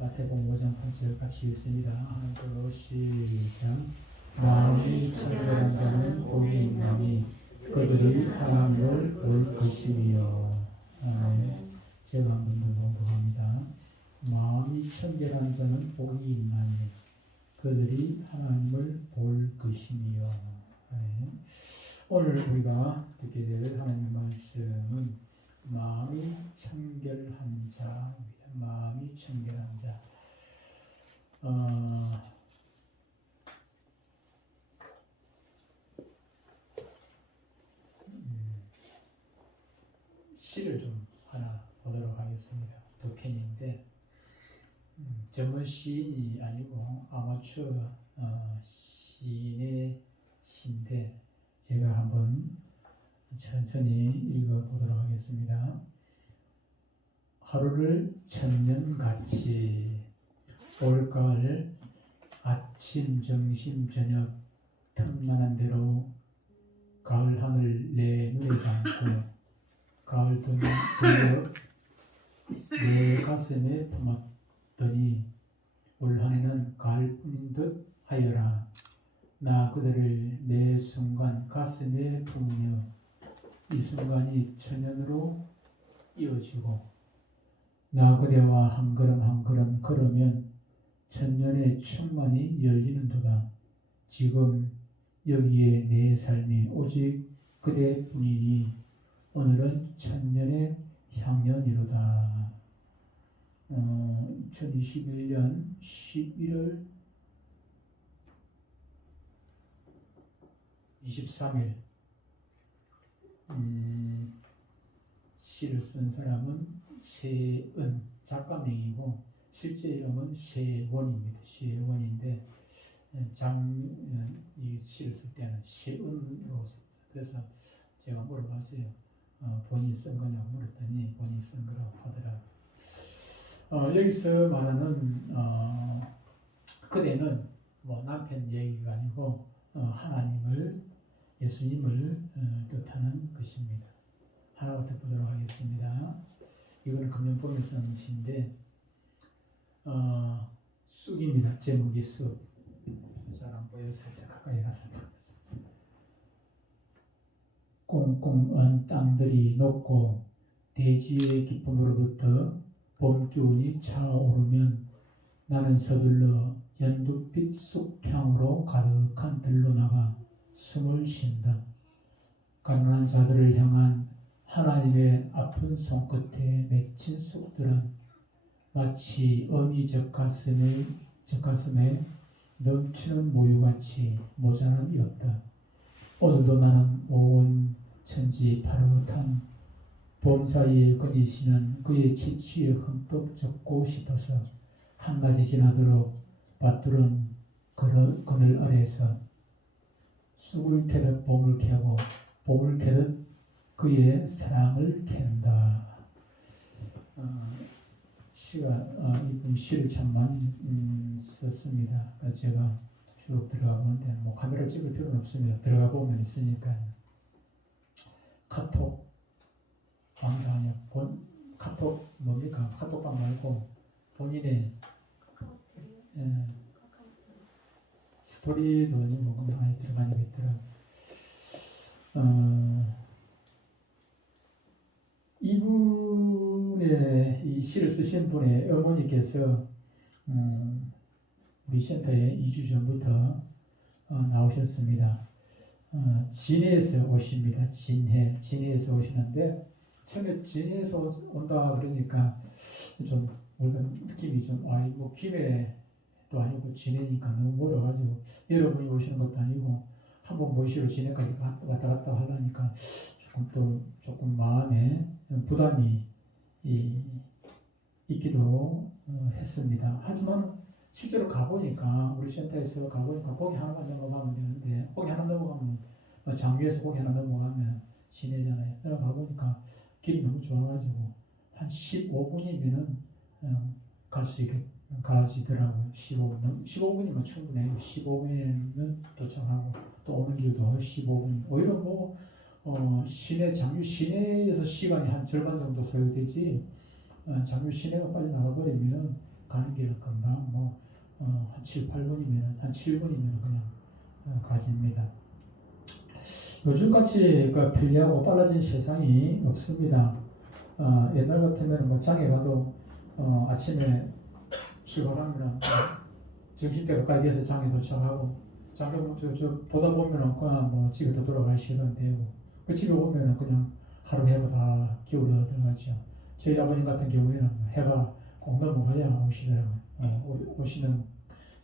마태복음 5장 8절 같이 읽습니다. 하나, 시작. 마음이 청결한 자는 복이 있나니 그들이 하나님을 볼 것이니요. 제가 한 번 더 공부합니다. 마음이 청결한 자는 복이 있나니 그들이 하나님을 볼 것이니요. 오늘 우리가 듣게 될 하나님의 말씀은 마음이 청결한 자입니다. 마음이 청결한 자. 시를 좀 하나 보도록 하겠습니다. 두 편인데 전문 시인이 아니고 아마추어 시인의 시인데 제가 한번 천천히 읽어보도록 하겠습니다. 하루를 천년같이 올가을 아침 점심 저녁 틈만한 대로 가을 하늘 내 눈에 담고 가을 등을 내 가슴에 품었더니 올 한해는 가을뿐인 듯 하여라. 나 그대를 매 순간 가슴에 품으며 이 순간이 천년으로 이어지고 나 그대와 한 걸음 한 걸음 걸으면 천년의 충만이 열리는도다. 지금 여기에 내 삶이 오직 그대뿐이니 오늘은 천년의 향년이로다. 2021년 11월 23일 시를 쓴 사람은 세은 작가명이고 실제 이름은 세원입니다. 세원인데 이 시를 쓸 때는 세은으로 썼다. 그래서 제가 물어봤어요. 본인이 쓴 거냐고 물었더니 본인이 쓴 거라고 하더라고요. 여기서 말하는 그대는 뭐 남편 얘기가 아니고 하나님을 예수님을 뜻하는 것입니다. 하나부터 보도록 하겠습니다. 이거는 금년봄에 쓴 시인데 쑥입니다. 제목이 쑥. 잘 안 보여서 제가 가까이 가서 보겠습니다. 꽁꽁 언 땅들이 녹고 대지의 기쁨으로부터 봄 기운이 차오르면 나는 서둘러 연두빛 쑥향으로 가득한 들로 나가 숨을 쉰다. 가난한 자들을 향한 하나님의 아픈 손끝에 맺힌 쑥들은 마치 어미 젖가슴에 넘치는 모유같이 모자람이 없다. 오늘도 나는 온 천지 파릇한 봄 사이에 거니시는 그의 치취에 흠뻑 젖고 싶어서 한가지 지나도록 밭두른 그늘 아래에서 쑥을 캐듯 봄을 캐고 봄을 캐듯 그의 사랑을 캐는다. 이분 시를 참 많이 썼습니다. 제가 쭉 들어가 보는데 뭐 카메라 찍을 필요는 없습니다. 들어가 보면 있으니까. 카톡 방이 카톡 뭡니까? 카톡방 말고 본인의 스토리도 뭐 많이 들어가는 게 있더라고요. 이분의 이 시를 쓰신 분의 어머니께서 우리 센터에 2주 전부터 나오셨습니다. 진해에서 오십니다. 진해에서 오시는데 처음에 진해에서 온다 그러니까 좀 우리가 느낌이 좀 뭐 김해도 아니고 진해니까 너무 멀어가지고 여러분이 오시는 것도 아니고 한번 모시러 진해까지 왔다 갔다 하려니까 조금 마음에 부담이 있기도 했습니다. 하지만 실제로 가보니까 우리 센터에서 가보니까 거기 하나만 넘어가면 되는데 거기 하나 넘어가면 장위에서 거기 하나 넘어가면 진해잖아요. 내가 가보니까 길이 너무 좋아가지고 한 15분이면은 갈 수 있게 가지더라고요. 15분이면 충분해요. 15분이면 도착하고 또 오는 길도 15분. 오히려 뭐 장유 시내에서 시간이 한 절반 정도 소요되지 장유 시내가 빨리 나가버리면 가는 길은 금방 한 7, 8분이면 한 7분이면 그냥 가집니다. 요즘같이 그 편리하고 빨라진 세상이 없습니다. 옛날 같으면 장에 가도 아침에 출발하면 정시때 가까이 돼서 장에 도착하고 장에 보다 보면 그냥 집에 또 돌아갈 시간 되고 그 집에 오면 그냥 하루 해가 다 기울어 들어가죠. 저희 아버님 같은 경우에는 해가 꼭 넘어가야 오시더라고요. 오시는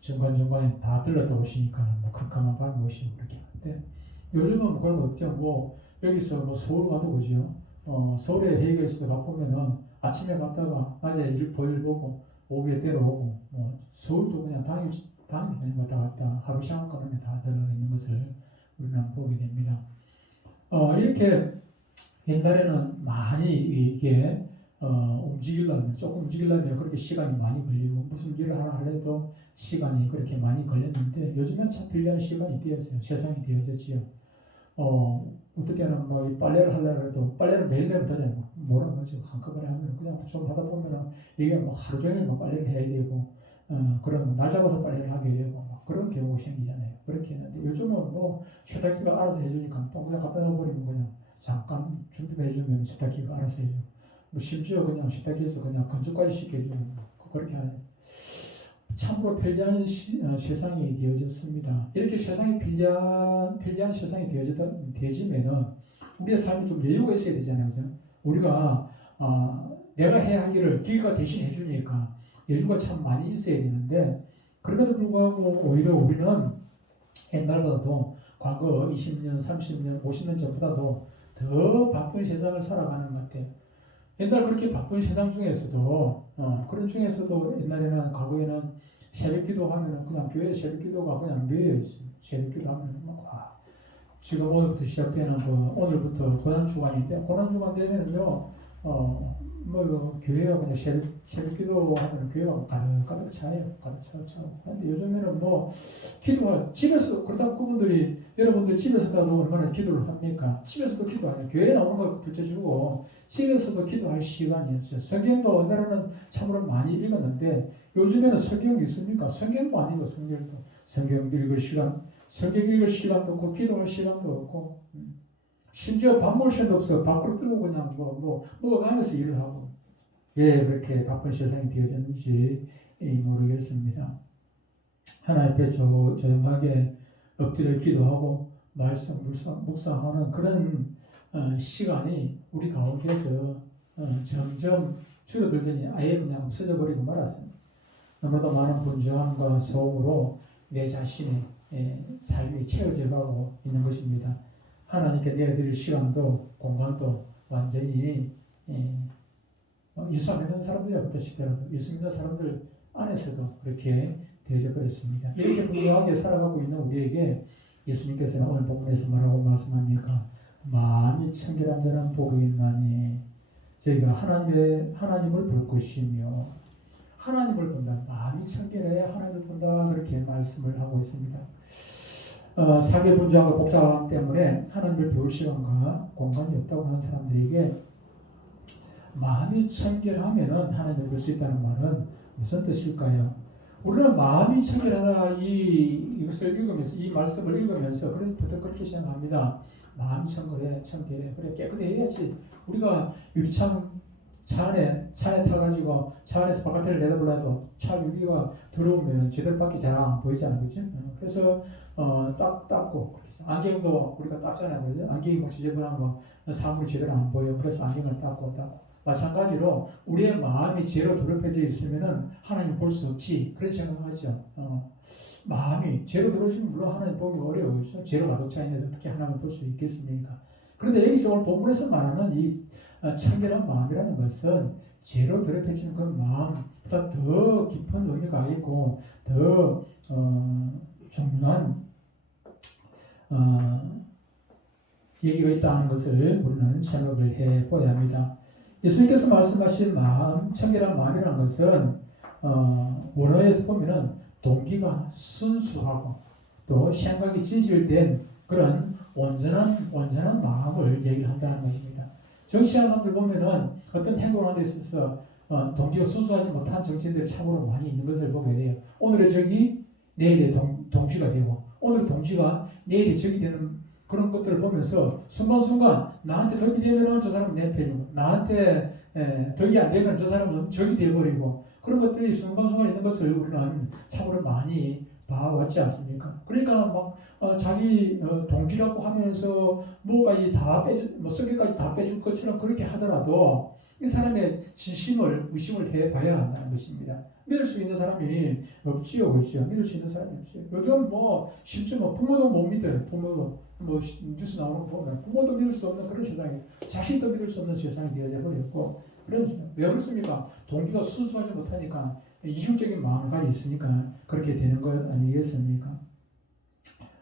중간중간에 다 들렀다 오시니까 캄캄한 밤에 오시고 그렇게 하는데 요즘은 그런 거 없죠. 여기서 서울 가도 그죠. 서울에 회의가 있어도 가보면은 아침에 갔다가 낮에 볼 보고 오후에 때려오고 서울도 그냥 당일 그냥 왔다 갔다 하루 시간가름에 다 들어있는 것을 우리는 보게 됩니다. 이렇게 옛날에는 많이 이게 조금 움직이려면 그렇게 시간이 많이 걸리고 무슨 일을 하나 하려도 시간이 그렇게 많이 걸렸는데 요즘엔 참 편리한 시간이 되었어요. 세상이 되어졌지요. 어떻게 하면 이 빨래를 하려고 해도 빨래를 매일매일 못하잖아요. 뭐라 그러지? 한꺼번에 하면 그냥 좀 하다 보면은 이게 하루 종일 빨래를 해야 되고 그러면 날 잡아서 빨래를 하게 되고 그런 경우가 생기잖아요. 그렇게 했는데 요즘은 세탁기가 알아서 해주니까 또 그냥 갖다 넣어버리면 그냥 잠깐 준비해주면 세탁기가 알아서 해줘. 심지어 그냥 세탁기에서 그냥 건조까지 시켜주고 그렇게 하네. 참으로 편리한 세상이 되어졌습니다. 이렇게 세상이 편리한 세상이 되어지면은 우리의 삶이 좀 여유가 있어야 되잖아요. 그죠? 우리가 내가 해야 할 일을 기계가 대신 해주니까 여유가 참 많이 있어야 되는데 그럼에도 불구하고 오히려 우리는 옛날보다도 과거 20년, 30년, 50년 전보다도 더 바쁜 세상을 살아가는 것 같아요. 옛날 그렇게 바쁜 세상 중에서도 그런 중에서도 옛날에는 과거에는 새벽기도 하면은 그냥 교회 새벽기도가 그냥 묘였어요. 새벽기도 하면은 지금 오늘부터 시작되는 오늘부터 고난주간인데 고난주간 되면은요 교회가 그냥 새벽기도 하면 교회가 가득 차요. 가득 차고. 근데 요즘에는 기도할 집에서 그렇다고 그분들이 여러분들 집에서도 얼마나 기도를 합니까? 집에서도 기도하냐? 교회 나오는 거 둘째주고 집에서도 기도할 시간이 없어요. 성경도 옛날에는 참으로 많이 읽었는데 요즘에는 성경이 있습니까? 성경도 아니고 성경 읽을 시간도 없고 기도할 시간도 없고 심지어 밥 먹을 시간도 없어. 밖으로 뜨고 그냥 먹어가면서 일을 하고 왜 그렇게 바쁜 세상이 되어졌는지 모르겠습니다. 하나님 앞에 조용하게 엎드려 기도하고 말씀 묵상하는 그런 시간이 우리 가운데서 점점 줄어들더니 아예 그냥 없어져 버리고 말았습니다. 너무도 많은 분주함과 소음으로 내 자신의 삶이 채워져 가고 있는 것입니다. 하나님께 내어드릴 시간도 공간도 완전히 예수 안 믿는 사람들이 어떠시더라도 예수 믿는 사람들 안에서도 그렇게 되어져 버렸습니다. 이렇게 불우하게 살아가고 있는 우리에게 예수님께서는 오늘 본문에서 뭐라고 말씀합니까? 마음이 청결한 자는 복이 있나니 저희가 하나님을 볼 것이며 하나님을 본다. 마음이 청결해야 하나님을 본다. 그렇게 말씀을 하고 있습니다. 사회 분주함과 복잡함 때문에 하나님을 배울 시간과 공간이 없다고 하는 사람들에게 마음이 청결하면은 하나님을 볼 수 있다는 말은 무슨 뜻일까요? 우리는 마음이 청결하다 이것을 읽으면서 이 말씀을 읽으면서 그렇게 생각합니다. 마음이 청결해 그래 깨끗해야지. 우리가 유리창 차 안에 타가지고 차 안에서 바깥을 내다보려도 차 유리가 들어오면 제대로밖에 잘 안 보이잖아요, 그죠? 그래서 닦고 안경도 우리가 닦잖아요, 그죠? 안경이 지저분한 사물이 제대로 안 보여. 그래서 안경을 닦고 마찬가지로 우리의 마음이 죄로 더럽혀져 있으면은 하나님 볼 수 없지. 그런 생각하죠. 마음이 죄로 더러워지면 물론 하나님 보기 어려워요. 죄로 가득 차 있는데 어떻게 하나님 볼 수 있겠습니까? 그런데 여기서 오늘 본문에서 말하는 이 청결한 마음이라는 것은 죄로 더럽혀지는 그 마음보다 더 깊은 의미가 있고 더 중요한 얘기가 있다는 것을 우리는 생각을 해봐야 합니다. 예수님께서 말씀하신 마음, 청결한 마음이라는 것은 원어에서 보면은 동기가 순수하고 또 생각이 진실된 그런 온전한 마음을 얘기한다는 것입니다. 정치하는 사람들 보면은 어떤 행동을 하는 데 있어서 동기가 순수하지 못한 정치인들이 참으로 많이 있는 것을 보게 돼요. 오늘의 적이 내일의 동지가 되고 오늘 동지가 내일의 적이 되는 그런 것들을 보면서 순간순간 나한테 덕이 되면 저 사람은 내 편이고 나한테 덕이 안 되면 저 사람은 적이 되어버리고 그런 것들이 순간순간 있는 것을 우리는 참으로 많이 봐왔지 않습니까? 그러니까 막 자기 동지라고 하면서 뭐까지 다 빼줄, 뭐 성격까지 다 빼줄 것처럼 그렇게 하더라도 이 사람의 진심을 의심을 해봐야 한다는 것입니다. 믿을 수 있는 사람이 없지요, 그렇죠? 믿을 수 있는 사람이 없지요. 요즘 뭐 심지어 뭐 부모도 못 믿어요. 부모도 뭐 뉴스 나오는 거 보면 부모도 믿을 수 없는 그런 세상이, 자식도 믿을 수 없는 세상이 되어져 버렸고 그런 왜 그렇습니까? 동기가 순수하지 못하니까 이중적인 마음을 가지고 있으니까 그렇게 되는 것 아니겠습니까?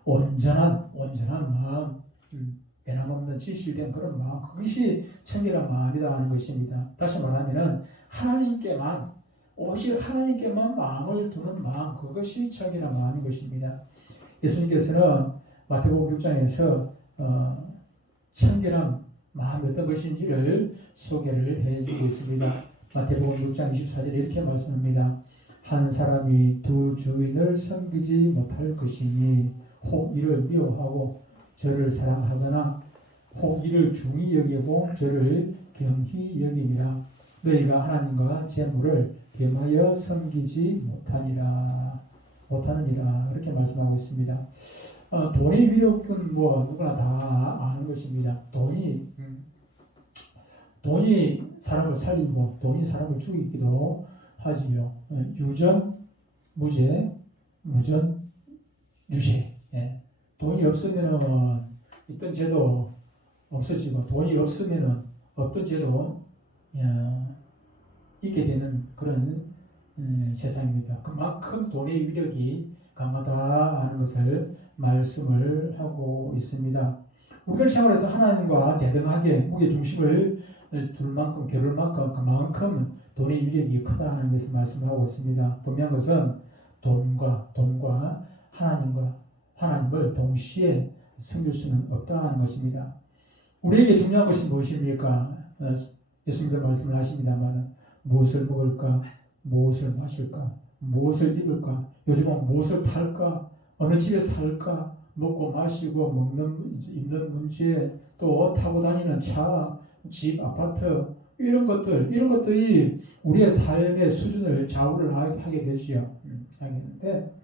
온전한 마음, 변함없는 진실된 그런 마음, 그것이 청결한 마음이다 하는 것입니다. 다시 말하면은 하나님께만, 오직 하나님께만 마음을 두는 마음, 그것이 청결한 마음인 것입니다. 예수님께서는 마태복음 6장에서 청결한 마음이 어떤 것인지를 소개를 해주고 있습니다. 마태복음 6장 24절에 이렇게 말씀합니다. 한 사람이 두 주인을 섬기지 못할 것이니 혹 이를 미워하고 저를 사랑하거나 혹 이를 중히 여기고 저를 경히 여기니라. 너희가 하나님과 재물을 겸하여 섬기지 못하느니라. 이렇게 말씀하고 있습니다. 돈의 위력은 뭐 누구나 다 아는 것입니다. 돈이 사람을 살리고 돈이 사람을 죽이기도 하지요. 유전, 무죄, 무전, 유죄. 예. 돈이 없으면은 있던 죄도 없어지고 돈이 없으면은 없던 죄도 있게 되는 그런 세상입니다. 그만큼 돈의 위력이 강하다 하는 것을 말씀을 하고 있습니다. 우리들 생활에서 하나님과 대등하게 무게 중심을 둘 만큼 겨룰 만큼 그만큼 돈의 위력이 크다 하는 것을 말씀하고 있습니다. 분명한 것은 돈과 하나님을 동시에 섬길 수는 없다 하는 것입니다. 우리에게 중요한 것이 무엇입니까? 예수님도 말씀을 하십니다만 무엇을 먹을까? 무엇을 마실까? 무엇을 입을까? 요즘은 무엇을 탈까? 어느 집에 살까? 먹고 마시고 먹는 입는 문제, 또 타고 다니는 차, 집, 아파트 이런 것들이 우리의 삶의 수준을 좌우를 하게 되지요. 하겠는데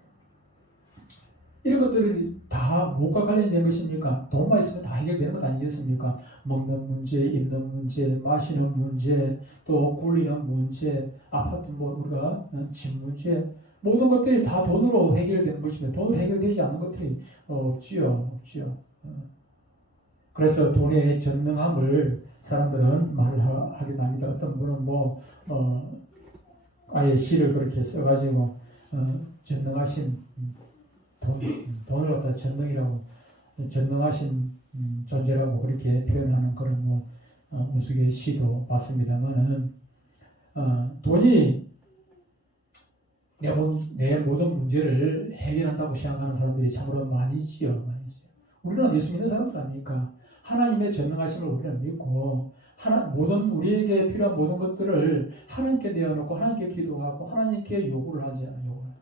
이런 것들이 다 뭐가 관련된 것입니까? 돈만 있으면 다 해결되는 것 아니겠습니까? 먹는 문제, 입는 문제, 마시는 문제, 또 굴리는 문제, 아파트 우리가 집 문제, 모든 것들이 다 돈으로 해결되는 것입니다. 돈으로 해결되지 않는 것들이 없지요. 그래서 돈의 전능함을 사람들은 말을 하기도 합니다. 어떤 분은 아예 시를 그렇게 써가지고 전능하신 돈을 갖다 전능하신 존재라고 그렇게 표현하는 그런 우스갯 시도 봤습니다만은 돈이 내 모든 문제를 해결한다고 생각하는 사람들이 참으로 많이 있지요. 우리는 예수 믿는 사람들 아닙니까? 하나님의 전능하심을 우리는 믿고 우리에게 필요한 모든 것들을 하나님께 내어놓고 하나님께 기도하고 하나님께 요구를 하지 않아요.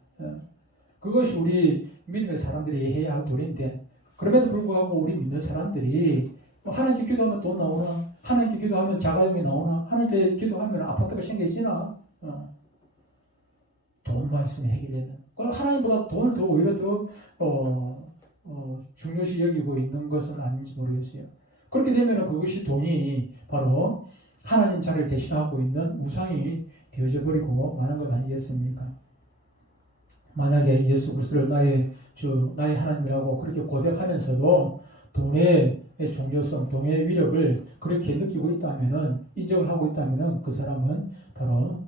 그것이 우리 믿음의 사람들이 해야 할 도리인데 그럼에도 불구하고 우리 믿는 사람들이 하나님께 기도하면 돈 나오나? 하나님께 기도하면 자가용이 나오나? 하나님께 기도하면 아파트가 생겨지나? 돈만 있으면 해결되는. 그럼 하나님보다 돈을 더 오히려 더 중요시 여기고 있는 것은 아닌지 모르겠어요. 그렇게 되면 그것이 돈이 바로 하나님 자리를 대신하고 있는 우상이 되어져 버리고 마는 것 아니겠습니까? 만약에 예수 그리스도를 나의 하나님이라고 그렇게 고백하면서도 돈의 중요성, 돈의 위력을 그렇게 느끼고 있다면은, 인정을 하고 있다면은 그 사람은 바로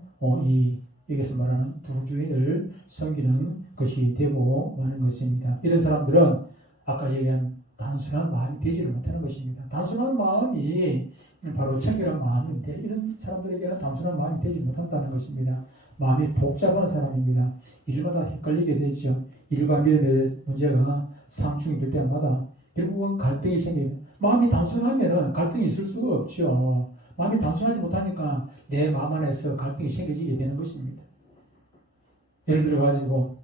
여기서 말하는 두 주인을 섬기는 것이 되고 마는 것입니다. 이런 사람들은 아까 얘기한 단순한 마음이 되지를 못하는 것입니다. 단순한 마음이 바로 청결한 마음인데 이런 사람들에게는 단순한 마음이 되지 못한다는 것입니다. 마음이 복잡한 사람입니다. 일마다 헷갈리게 되죠. 일과 믿음의 문제가 상충이 될 때마다 결국은 갈등이 생깁니다. 마음이 단순하면 갈등이 있을 수가 없죠. 마음이 단순하지 못하니까 내 마음 안에서 갈등이 생겨지게 되는 것입니다. 예를 들어 가지고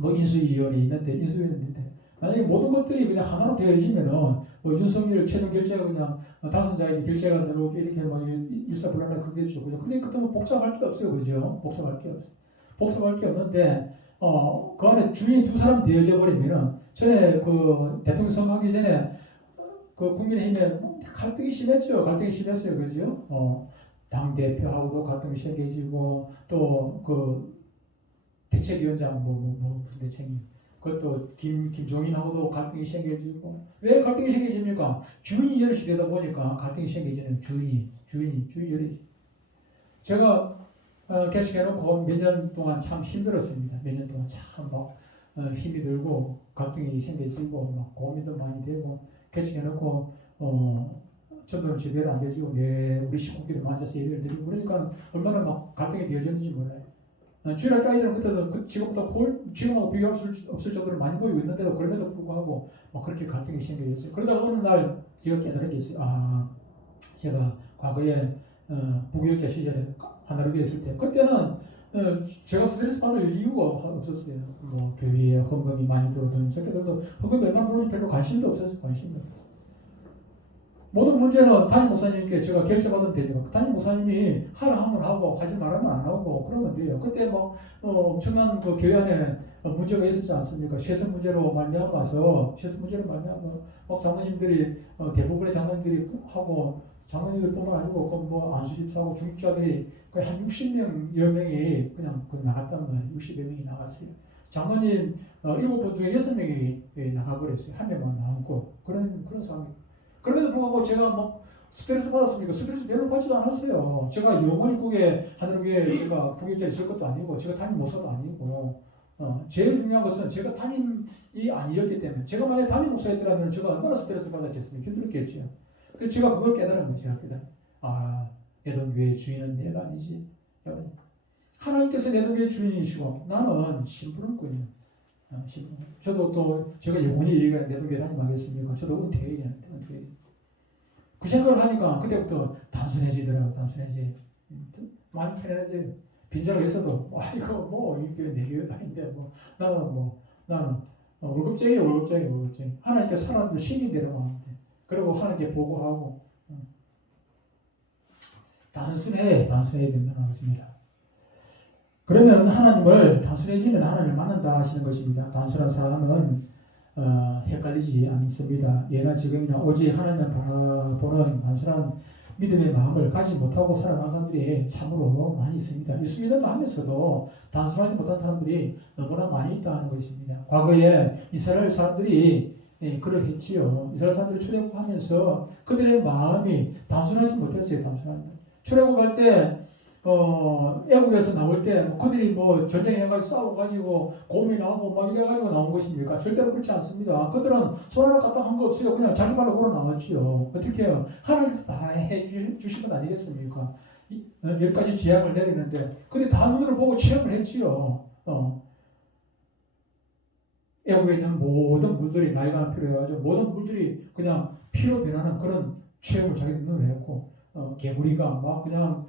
뭐 인수위원회 있는데 만약에 모든 것들이 그냥 하나로 되어지면은 뭐 윤석열 최종 결재가 그냥 당선자에게 결재가 내려오게 이렇게 막 일사불란하게 그렇게 되죠. 그죠? 근데 그때 뭐 복잡할 게 없어요. 그죠? 복잡할 게 없어요. 복잡할 게 없는데 그 안에 주인이 두 사람 되어져 버리면은 전에 그 대통령 선거하기 전에 그 국민의힘에 갈등이 심했죠. 갈등이 심했어요. 그죠? 당 대표하고도 갈등이 생겨지고 또 그 대책위원장 무슨 대책이 그것도 김종인하고도 갈등이 생겨지고 왜 갈등이 생겨집니까? 주인이 여럿이 되다 보니까 갈등이 생겨지는 주인이 여럿이 제가 개척해놓고 몇 년 동안 참 힘들었습니다. 몇 년 동안 참 막 힘이 들고 갈등이 생겨지고 막 고민도 많이 되고 개척해놓고 저도 제대로 안 되지고 우리 식구끼리 앉아서 예배를 드리고 그러니까 얼마나 막 갈등이 되어졌는지 몰라요. 주일학교 아이들은 그때도 지금보다 지금하고 비교할 수 없을 정도로 많이 보이고 있는데도 그럼에도 불구하고 막 그렇게 갈등이 생겨졌어요. 그러다가 어느 날 제가 깨달은 게 있어요. 제가 과거에 부교육자 시절에 하나로교에 있을 때 그때는 제가 스트레스 받을 이유가 없었어요. 뭐 교회에 헌금이 많이 들어오든 저렇게도 헌금이 얼마나 들어오는지 별로 관심도 없었어요. 모든 문제는 담임 목사님께 제가 결제받으면 되니까 담임 목사님이 하라 하면 하고 하지 말하면 안 하고 그러면 돼요. 그때 뭐 엄청난 그 교회 안에 문제가 있었지 않습니까? 쇠선 문제로 말미암아서 막 장로님들이 대부분의 장로님들이 하고 장로님들뿐만 아니고 뭐 안수집사하고 중직자들이 거의 한 60명여 명이 그냥 나갔단 말이에요. 60여 명이 나갔어요. 장로님 7분 중에 6명이 나가버렸어요. 한 명만 남고 그런 상황이. 그럼에도 불구하고 제가 막 스트레스 받았습니까? 스트레스 별로 받지도 않았어요. 제가 영원히 국에 하늘교회 제가 부교육자에 있을 것도 아니고 제가 담임 목사도 아니고 제일 중요한 것은 제가 담임이 아니었기 때문에 제가 만약에 담임 목사였더라면 제가 얼마나 스트레스 받았겠습니까? 힘들었겠죠. 그래서 제가 그걸 깨달은 거죠. 애동교회의 주인은 내가 아니지. 하나님께서 애동교회의 주인이시고 나는 신부름꾼이야. 저도 또 제가 영원히 애동교회 다니겠습니까? 저도 은퇴해야 그 생각을 하니까 그때부터 단순해지더라고요. 많이 편해져요. 빈자리가 있어도 이거 뭐 이게 내 교회도 아닌데 나는 월급쟁이. 하나님께서 사람들 신이 내려가는데 그리고 하나님께 보고하고 단순해야 된다는 것입니다. 그러면 단순해지면 하나님을 만난다 하시는 것입니다. 단순한 사람은 헷갈리지 않습니다. 예나 지금이나 오직 하나님을 바라보는 단순한 믿음의 마음을 가지 못하고 살아가는 사람들이 참으로 많이 있습니다. 있습니다 하면서도 단순하지 못한 사람들이 너무나 많이 있다는 것입니다. 과거에 이스라엘 사람들이 그러했지요. 이스라엘 사람들이 출애굽하면서 그들의 마음이 단순하지 못했어요. 출애굽할 때 애국에서 나올 때 그들이 전쟁해가지고 싸워가지고 고민하고 막 이래가지고 나온 것입니까? 절대로 그렇지 않습니다. 그들은 손 하나 까딱 한 거 없어요. 그냥 자기 발로 걸어 나왔지요. 어떻게 해요? 하나님께서 다 해주신 건 아니겠습니까? 10가지 제약을 내리는데 그들이 다 눈으로 보고 체험을 했지요. 애국에 있는 모든 물들이 나이가 필요해가지고 모든 물들이 그냥 피로 변하는 그런 체험을 자기들 눈으로 했고 개구리가 막 그냥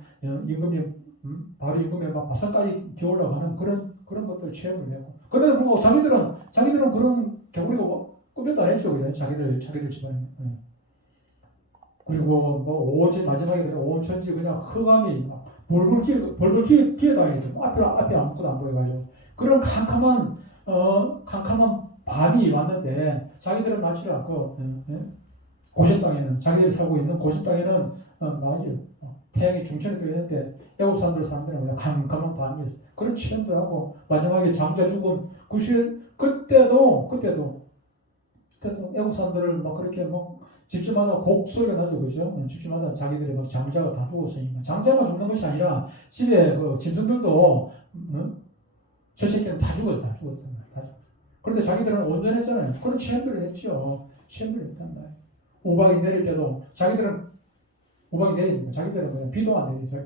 바로 임금에 막 바싹까지 기어올라가는 그런 것들 체험을 했고 그래도 뭐 자기들은 그런 개구리가 꿈에도 안 했죠. 그냥 자기들 집안에. 그리고 오지 마지막에 그냥 온 천지 그냥 흑암이 막 벌벌 기어다니죠. 앞에 아무것도 안 보여가지고 그런 캄캄한 밤이 왔는데 자기들은 낳지를 않고 고센 땅에는 자기들이 살고 있는 고센 땅에는 맞아요. 태양이 중천에 떠 있는데 애국 사람들은 그냥 캄캄한 밤이었어요. 그런 체험들 하고 마지막에 장자 죽음 그때도 애국 사람들을 막 그렇게 집집마다 곡 소리가 나죠, 그죠? 집집마다 자기들의 장자가 다 죽었으니까 장자만 죽는 것이 아니라 집에 짐승들도 저 새끼는 다 죽었어. 그런데 자기들은 온전했잖아요. 그런 체험들을 했죠. 체험을 했단 말이에요. 우박이 내릴 때도 우박이 내리니까 자기들은 그냥 비도 안 내리죠.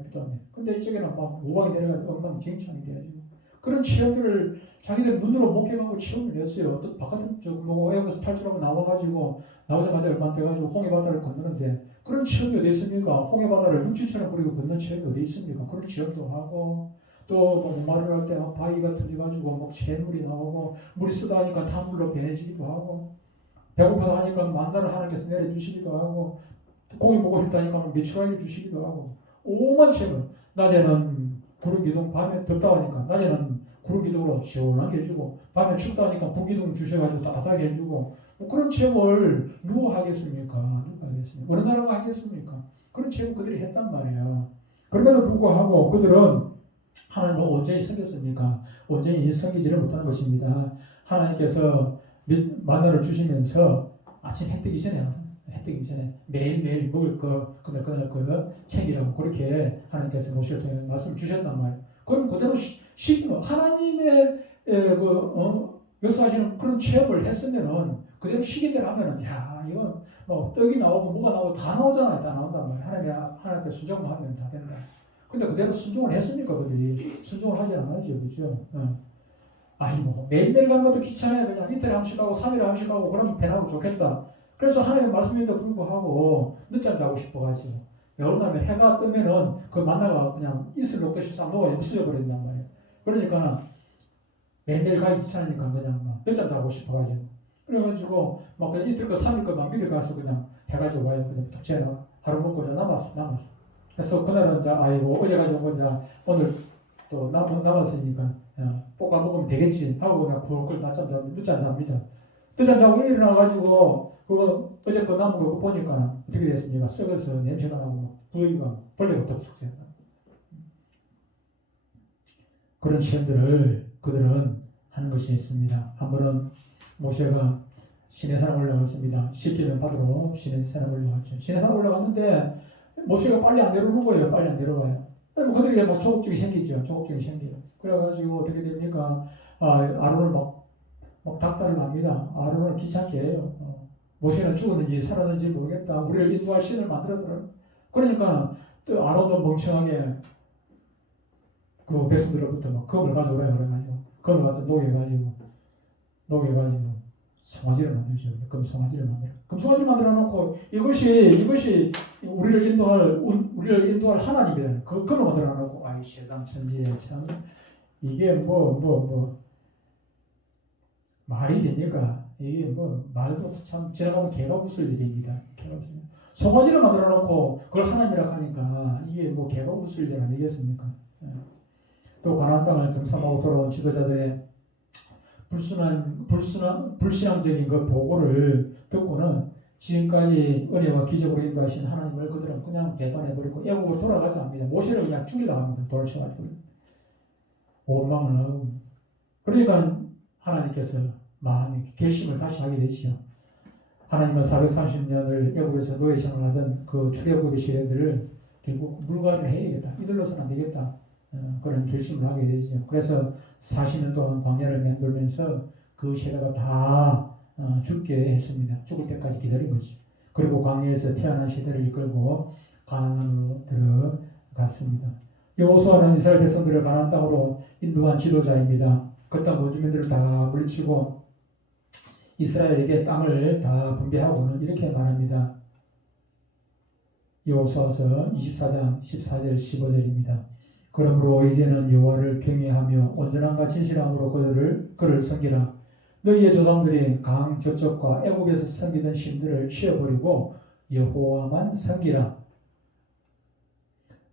근데 이쪽에는 우박이 내려가지고 엉망진창이 돼가지고 그런 체험들을 자기들 눈으로 목격하고 체험을 했어요. 또 바깥에 애국에서 탈출하고 나와가지고 나오자마자 얼마 안 돼가지고 홍해 바다를 건너는데 그런 체험이 어디 있습니까? 홍해바다를 육지처럼 그리고 걷는 체험이 어디 있습니까? 그런 체험도 하고 또뭐 목마를 할 때 바위 같은 데 가지고 뭐 샘물이 나오고 물이 쓰다 하니까 단물로 변해지기도 하고 배고파서 하니까 만나를 하나님께서 내려주시기도 하고 고기 먹고 싶다니까 메추라기를 주시기도 하고 오만 체험. 낮에는 구름 기둥, 밤에 덥다 하니까 낮에는 구름 기둥으로 시원하게 해주고 밤에 춥다 하니까 북 기둥 주셔가지고 따뜻하게 해주고 뭐 그런 체험을 누가 하겠습니까? 누가 하겠습니까? 어느 나라가 하겠습니까? 그런 체험 그들이 했단 말이에요. 그럼에도 불구하고 그들은 하나님을 온전히 섬겼습니까? 온전히 섬기지를 못하는 것입니다. 하나님께서 만나를 주시면서 아침 해 뜨기 전에 항상 해 뜨기 전에 매일매일 먹을 거 그날 챙기라고 그렇게 하나님께서 모시를 통해 말씀 주셨단 말이에요. 그럼 그대로 하나님의 역사하시는 그런 체험을 했으면은 그대로 시기대로 하면은 야 이건 뭐 떡이 나오고 뭐가 나오고 다 나오잖아요. 다 나온단 말이에요. 하나님께 순종만 하면 다 된다. 근데 그대로 순종을 했습니까? 그들이 순종을 하지 않았죠, 그렇죠? 아니 뭐 매일매일 가는 것도 귀찮아요. 그냥 이틀에 한 번씩 가고 3일에 한 번씩 가고 그러면 배나고 좋겠다. 그래서 하나님의 말씀인데도 불구하고 늦잠 자고 싶어가지고 여름날에 해가 뜨면은 그 만나가 그냥 이슬 녹듯이 싹 녹아 없어져 버린단 말이에요. 그러니까 매일매일 가기 귀찮으니까 그냥 막 늦잠 자고 싶어가지고 그래가지고 막 그냥 이틀 거 3일 거막 미리 가서 그냥 해가지고 와요. 그냥 독채나 하루 먹고 그냥 남았어. 그래서 그날은 이제 아이고 어제 가지고 이제 오늘 또 남았으니까 볶아 먹으면 되겠지 하고 그냥 꿀꿀 늦잠 잡니다. 늦잠 자고 일어나가지고 그거 어제 거 남은 거 보니까 어떻게 됐습니까? 썩어서 냄새가 나고 부위가 벌레가 덮었어요. 그런 시험들을 그들은 하는 것이 있습니다. 한 번은 모세가 시내산에 올라갔습니다. 시키면 받으러 시내산에 올라갔죠. 시내산에 올라갔는데 모세가 빨리 안 내려오는 거예요. 빨리 안 내려와요. 그들에게 막 조급증이 생기죠. 조급증이 생겨요. 그래가지고 어떻게 됩니까? 아론을 막 닥달을 합니다. 아론을 귀찮게 해요. 모세는 죽었는지 살았는지 모르겠다. 우리를 인도할 신을 만들었더라. 그러니까 또 아론도 멍청하게 그 백성들로부터 막 검을 가져오라 그래가지고 검을 가지고 녹여가지고 송아지를 만들죠. 그럼 송아지를 만들어 놓고 이것이 우리를 인도할 하나님이다. 그걸 만들어 놓고 아이 세상 천지에 참 이게 뭐 말이 됩니까? 이게 뭐 말도 참 지나가면 개가 웃을 일입니다. 송아지를 만들어 놓고 그걸 하나님이라 하니까 이게 뭐 개가 웃을 일 아니겠습니까? 또 가나안 땅을 정탐하고 돌아온 지도자들의 불신앙적인 그 보고를 듣고는 지금까지 은혜와 기적으로 인도하신 하나님을 그들은 그냥 배반해버리고 애국으로 돌아가지 않습니다. 모세를 그냥 죽이려 합니다. 돌을 쳐가지고 원망을 하고 그러니까 하나님께서 마음의 결심을 다시 하게 되시죠. 하나님은 430년을 애국에서 노예 생활을 하던 그 출애굽의 시대들을 결국 물과를 해야겠다. 이들로서는 안 되겠다. 그런 결심을 하게 되죠. 그래서 40년 동안 광야를 맴돌면서 그 세대가 다 죽게 했습니다. 죽을 때까지 기다린 거죠. 그리고 광야에서 태어난 세대를 이끌고 가나안으로 들어갔습니다. 여호수아는 이스라엘 백성들을 가나안 땅으로 인도한 지도자입니다. 그 땅 원주민들을 다 물리치고 이스라엘에게 땅을 다 분배하고는 이렇게 말합니다. 여호수아서 24장 14절 15절입니다. 그러므로 이제는 여호와를 경외하며 온전함과 진실함으로 그를 섬기라. 너희의 조상들이 강 저쪽과 애굽에서 섬기던 신들을 치워버리고 여호와만 섬기라.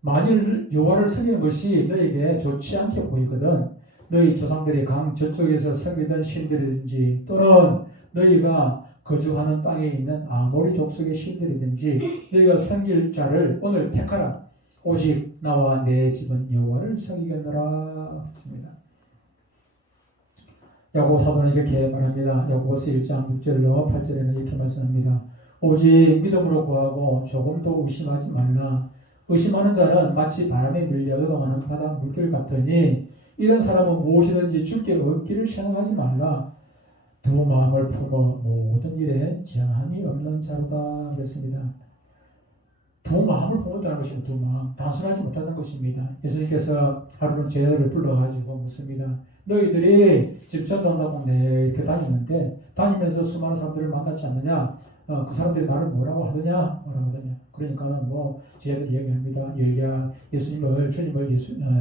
만일 여호와를 섬기는 것이 너희에게 좋지 않게 보이거든 너희 조상들이 강 저쪽에서 섬기던 신들이든지 또는 너희가 거주하는 땅에 있는 아모리 족속의 신들이든지 너희가 섬길 자를 오늘 택하라. 오직 나와 내 집은 여호와를 섬기겠노라 했습니다. 야고보 사도는 이렇게 말합니다. 야고보서 1장 6절로 8절에는 이렇게 말씀합니다. 오직 믿음으로 구하고 조금도 의심하지 말라. 의심하는 자는 마치 바람에 밀려 요동하는 바다 물결 같으니 이런 사람은 무엇이든지 주께 얻기를 생각하지 말라. 두 마음을 품어 모든 일에 정함이 없는 자로다 그랬습니다. 두 마음을 품었다는 것입니다. 두 마음. 단순하지 못하는 것입니다. 예수님께서 하루는 제자들을 불러가지고 묻습니다. 너희들이 지금 전도한다고 이렇게 다니는데 다니면서 수많은 사람들을 만났지 않느냐? 그 사람들이 나를 뭐라고 하더냐? 그러니까는 뭐 제자들이 얘기합니다. 주님을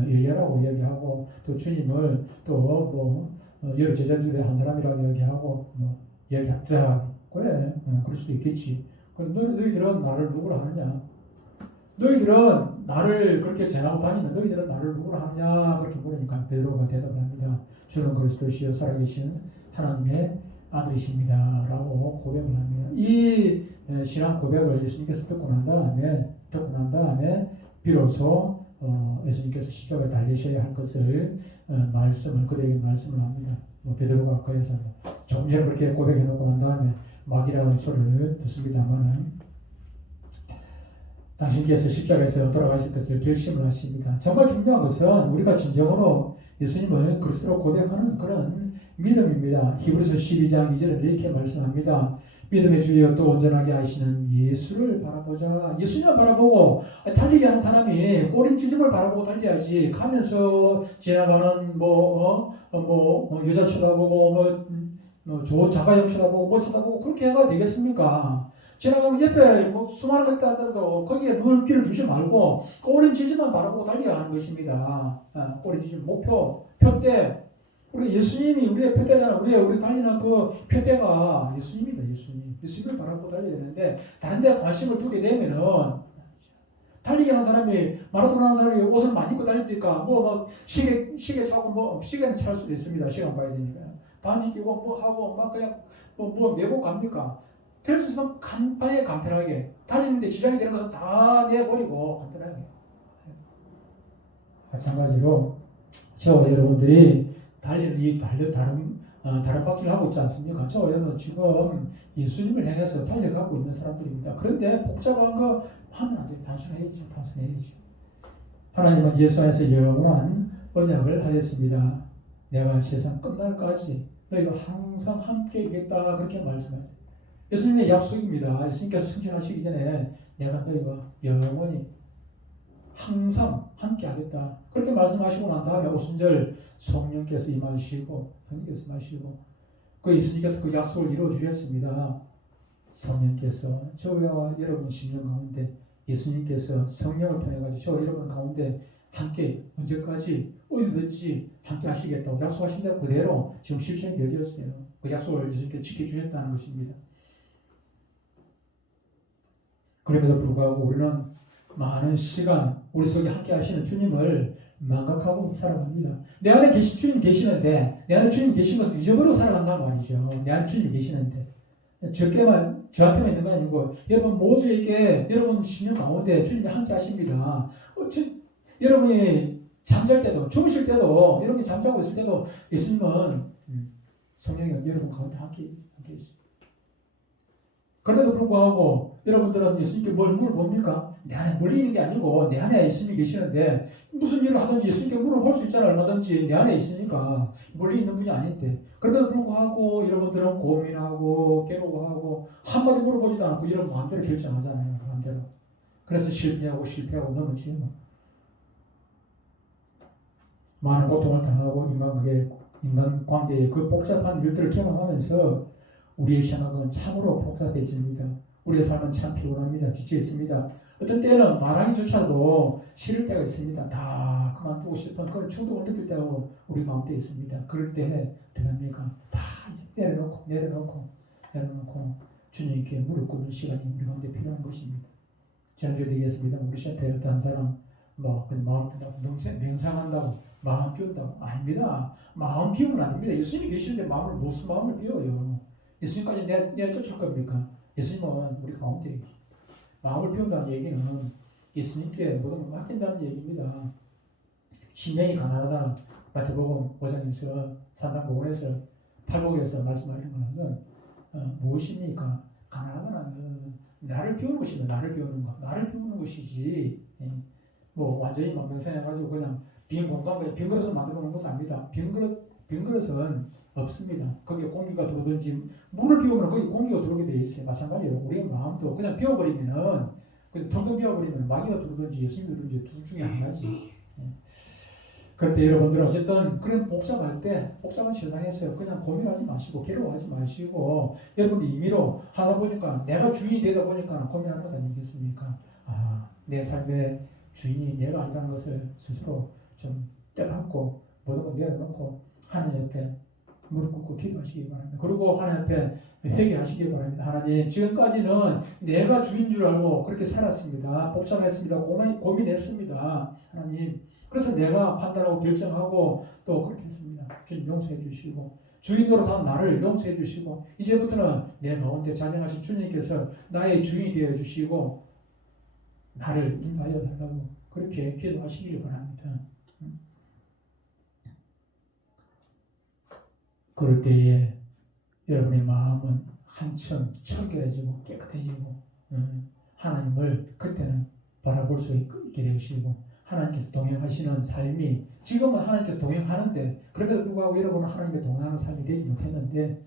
엘리야라고 이야기하고 또 주님을 또 뭐 여러 제자 중에 한 사람이라고 이야기하고 뭐 이야기합니다. 그래, 그럴 수도 있겠지. 그럼 너희들은 나를 누구라 하느냐? 너희들은 나를 그렇게 전하고 다니는 너희들은 나를 누구라 하느냐? 그렇게 물으니까 베드로가 대답을 합니다. 주는 그리스도시요 살아계신 하나님의 아들이십니다. 라고 고백을 합니다. 이 신앙 고백을 예수님께서 듣고 난 다음에 비로소 예수님께서 십자가에 달리셔야 할 것을 그들에게 말씀을 합니다. 베드로가 그래서 좀 전에 그렇게 고백해 놓고 난 다음에 막이라는 소리를 듣습니다만은 당신께서 십자가에서 돌아가실 것을 결심을 하십니다. 정말 중요한 것은 우리가 진정으로 예수님을 그리스도로 고백하는 그런 믿음입니다. 히브리서 12장 2절에 이렇게 말씀합니다. 믿음의 주여 또 온전하게 하시는 예수를 바라보자. 예수님을 바라보고 달리기 하는 사람이 꼬린 찢음을 바라보고 달려야지. 가면서 지나가는 여자 쳐다보고 좋은 자가용 쳐다보고 쳐다보고 그렇게 해가 되겠습니까? 지나가면 옆에 수많은 것들 하더라도 거기에 눈을 귀를 주지 말고 꼬린 지점만 바라보고 달려야 하는 것입니다. 꼬린 지점 표대. 우리 예수님이 우리의 표대잖아. 우리 달리는 그 표대가 예수님입니다. 예수님을 바라보고 달려야 되는데 다른 데 관심을 두게 되면은 달리기 하는 사람이 마라톤 하는 사람이 옷을 많이 입고 달리니까 시계 차고 시계는 찰 수도 있습니다. 시간 봐야 되니까 반지 끼고 하고 막 그냥 메고 갑니까? 될 수 있으면 간편하게 달리는데 지장이 되는 것은 다 내버리고 간단하게. 마찬가지로 저와 여러분들이 달리는 다른 바퀴를 하고 있지 않습니까? 저와 여러분은 지금 예수님을 향해서 달려가고 있는 사람들입니다. 그런데 복잡한 거 하면 안 돼요. 단순해야죠. 하나님은 예수 안에서 영원한 언약을 하셨습니다. 내가 세상 끝날까지 너희가 항상 함께 있겠다. 그렇게 말씀해요. 예수님의 약속입니다. 예수님께서 승천하시기 전에 내가 너희와 영원히 항상 함께 하겠다. 그렇게 말씀하시고 난 다음에 50절 성령께서 임하시고 그 예수님께서 그 약속을 이루어 주셨습니다. 성령께서 저와 여러분 심령 가운데 예수님께서 성령을 통해 가지고 저와 여러분 가운데 함께 언제까지 어디든지 함께 하시겠다고 약속하신 대로 그대로 지금 실천이 되어졌어요. 그 약속을 예수님께서 지켜주셨다는 것입니다. 그럼에도 불구하고 우리는 많은 시간 우리 속에 함께 하시는 주님을 망각하고 살아갑니다. 내 안에 주님 계시는데 내 안에 주님 계신 것을 잊어버리고 살아간단 말이죠. 내 안에 주님 계시는데 저한테만 있는 거 아니고 여러분 모두에게 여러분 신령 가운데 주님이 함께 하십니다. 여러분이 잠잘 때도 주무실 때도 여러분이 잠자고 있을 때도 예수님은 성령이 여러분 가운데 함께 있습니다. 그럼에도 불구하고 여러분들은 예수님께 뭘 물어봅니까? 내 안에 멀리 있는 게 아니고 내 안에 예수님이 계시는데 무슨 일을 하든지 예수님께 물어볼 수 있잖아요. 얼마든지 내 안에 있으니까 멀리 있는 분이 아닌데 그럼에도 불구하고 여러분들은 고민하고 괴로워하고 한마디 물어보지도 않고 여러분 마음대로 결정하잖아요. 마음대로. 그래서 실패하고 넘어지는 많은 고통을 당하고 인간관계의 그 복잡한 일들을 경험하면서 우리의 생각은 참으로 복잡해집니다. 우리의 삶은 참 피곤합니다. 지쳐 있습니다. 어떤 때는 말하기조차도 싫을 때가 있습니다. 다 그만두고 싶은 그런 충동을 느낄 때가 우리 가운데 있습니다. 그럴 때 어떡합니까? 다 내려놓고 주님께 무릎 꿇는 시간이 우리 가운데 필요한 것입니다. 지난주에 얘기했습니다. 우리 센터에 어떤 사람 마음 빈다고 명상한다고 마음 비운다고 아닙니다. 마음 비우면 안 됩니다. 예수님이 계시는데 무슨 마음을 비워요? 예수님까지 내가 쫓을 겁니까? 예수님은 우리 가운데 마음을 비운다는 얘기는 예수님께 모든 걸 맡긴다는 얘기입니다. 심령이 가난하다. 마태복음 5장에서 산상복음에서 팔복에서 말씀하시는 것은 무엇입니까? 가난하다는 나를 비우는 것입니다. 나를 비우는 것이지 완전히 명상해가지고 그냥 빈 공간, 빈 그릇을 만들어 놓은 것은 아닙니다. 빈 그릇은 없습니다. 거기에 공기가 들어오든지 물을 비우면 거기 공기가 들어오게 되어 있어요. 마찬가지예요. 우리의 마음도 그냥 텅텅 비워버리면 마귀가 들어오든지 예수님이 들어오든지 둘 중에 하나지. 그럴 때 여러분들은 어쨌든 그런 복잡할 때 복잡한 세상에서 그냥 고민하지 마시고 괴로워하지 마시고 여러분들 임의로 하다 보니까 내가 주인이 되다 보니까 고민하는 것 아니겠습니까? 아, 내 삶의 주인이 내가 아니라는 것을 스스로 좀 깨닫고 모든 걸 내려놓고 하나님 옆에 무릎 꿇고 기도하시기 바랍니다. 그리고 하나님 앞에 회개하시기 바랍니다. 하나님, 지금까지는 내가 주인 줄 알고 그렇게 살았습니다. 복잡했습니다. 고민했습니다. 하나님, 그래서 내가 판단하고 결정하고 또 그렇게 했습니다. 주님 용서해 주시고 주인 노릇한 나를 용서해 주시고 이제부터는 내 가운데 자정하신 주님께서 나의 주인이 되어 주시고 나를 인도하여 달라고 그렇게 기도하시길 바랍니다. 그럴 때에 여러분의 마음은 한층 청결해지고 깨끗해지고 하나님을 그때는 바라볼 수 있게 되시고 하나님께서 동행하시는 삶이 지금은 하나님께서 동행하는데 그럼에도 불구하고 여러분은 하나님과 동행하는 삶이 되지 못했는데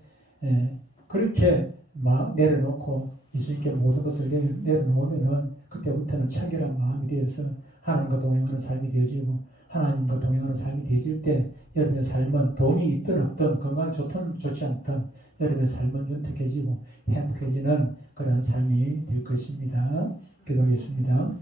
그렇게 막 내려놓고 예수님께 모든 것을 내려놓으면은 그때부터는 청결한 마음이 되어서 하나님과 동행하는 삶이 되어지고 하나님과 동행하는 삶이 되어질 때 여러분의 삶은 돈이 있든 없든 건강이 좋든 좋지 않든 여러분의 삶은 윤택해지고 행복해지는 그런 삶이 될 것입니다. 기도하겠습니다.